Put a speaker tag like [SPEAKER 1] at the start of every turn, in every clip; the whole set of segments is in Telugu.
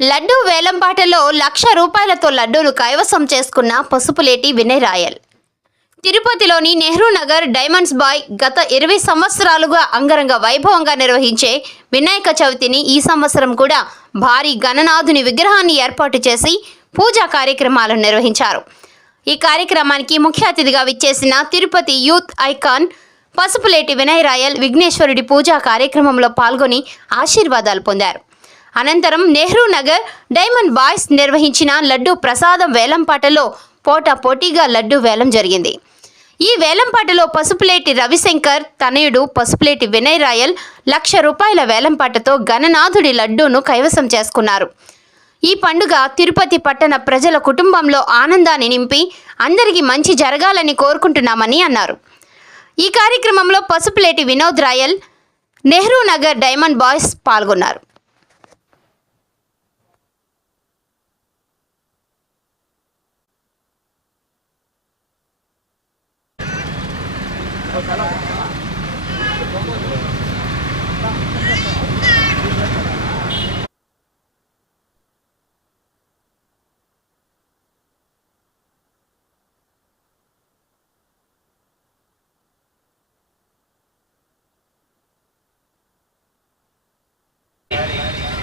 [SPEAKER 1] లడ్డూ వేలంపాటలో లక్ష రూపాయలతో లడ్డూలు కైవసం చేసుకున్న పసుపులేటి వినయ్ రాయల్ తిరుపతిలోని నెహ్రూ నగర్ డైమండ్స్ బాయ్ గత ఇరవై సంవత్సరాలుగా అంగరంగ వైభవంగా నిర్వహించే వినాయక చవితిని ఈ సంవత్సరం కూడా భారీ గణనాథుని విగ్రహాన్ని ఏర్పాటు చేసి పూజా కార్యక్రమాలను నిర్వహించారు. ఈ కార్యక్రమానికి ముఖ్య అతిథిగా విచ్చేసిన తిరుపతి యూత్ ఐకాన్ పసుపులేటి వినయ్ రాయల్ విఘ్నేశ్వరుడి పూజా కార్యక్రమంలో పాల్గొని ఆశీర్వాదాలు పొందారు. అనంతరం నెహ్రూ నగర్ డైమండ్ బాయ్స్ నిర్వహించిన లడ్డు ప్రసాదం వేలంపాటలో పోటా పోటీగా లడ్డు వేలం జరిగింది. ఈ వేలంపాటలో పసుపులేటి రవిశంకర్ తనయుడు పసుపులేటి వినయ్ రాయల్ లక్ష రూపాయల వేలంపాటతో గణనాథుడి లడ్డూను కైవసం చేసుకున్నారు. ఈ పండుగ తిరుపతి పట్టణ ప్రజల కుటుంబంలో ఆనందాన్ని నింపి అందరికీ మంచి జరగాలని కోరుకుంటున్నామని అన్నారు. ఈ కార్యక్రమంలో పసుపులేటి వినోద్ రాయల్ నెహ్రూ నగర్ డైమండ్ బాయ్స్ పాల్గొన్నారు.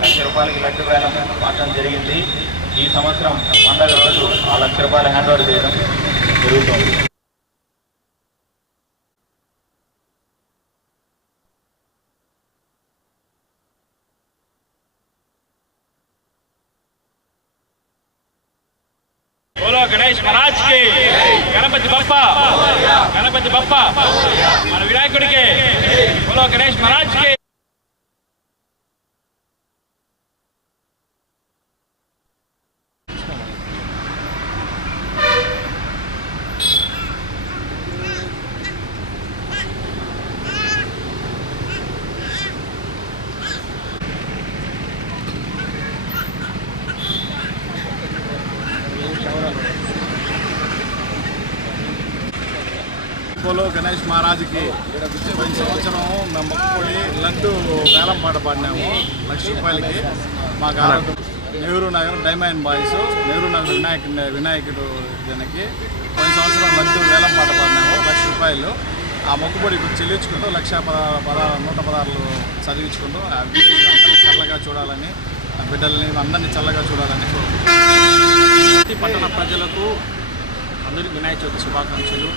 [SPEAKER 2] లక్ష రూపాయలకి లడ్డు వేలం పాటడం జరిగింది. ఈ సంవత్సరం పండగ రోజు ఆ లక్ష రూపాయలు హ్యాండ్ ఓవర్ చేయడం జరుగుతుంది.
[SPEAKER 3] బోలో గణేష్ మహారాజ్కి గణపతి బప్ప గణపతి బప్ప మన వినాయకుడికి బోలో గణేష్ మహారాజ్కి
[SPEAKER 4] పోలో గణేష్ మహారాజుకి పోయిన సంవత్సరం. మేము మొక్కుపోయి లడ్డు వేలం పాట పాడినాము లక్ష రూపాయలకి. మా గారు నెహ్రూ నగర్ డైమండ్ బాయ్స్ నెహ్రూ నగర్ వినాయక వినాయకుడు దీనికి పోయిన సంవత్సరం లడ్డు వేలం పాట పాడినాము లక్ష రూపాయలు. ఆ మొక్కుబడి చెల్లించుకుంటూ లక్ష పదహారు పదహారు నూట పదహారులు చదివించుకుంటూ అందరినీ చల్లగా చూడాలని ఆ బిడ్డల్ని అందరినీ చల్లగా చూడాలని కోరుకుంటున్నాను.
[SPEAKER 5] ప్రతి పట్టణ ప్రజలకు అందరికీ వినాయక చవితి శుభాకాంక్షలు.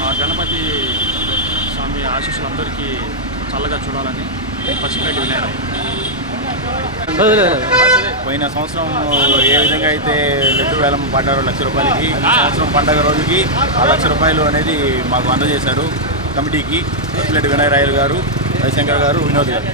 [SPEAKER 5] ఆ గణపతి స్వామి ఆశీస్సులు అందరికీ చల్లగా చూడాలని పసిపేట వినాయక
[SPEAKER 2] పోయిన సంవత్సరం ఏ విధంగా అయితే లడ్డు వేలం పడ్డారో లక్ష రూపాయలకి సంవత్సరం పండగ రోజుకి ఆ లక్ష రూపాయలు అనేది మాకు అందజేశారు కమిటీకి. లడ్డు వినాయరాయలు గారు రవిశంకర్ గారు వినోద్ గారు.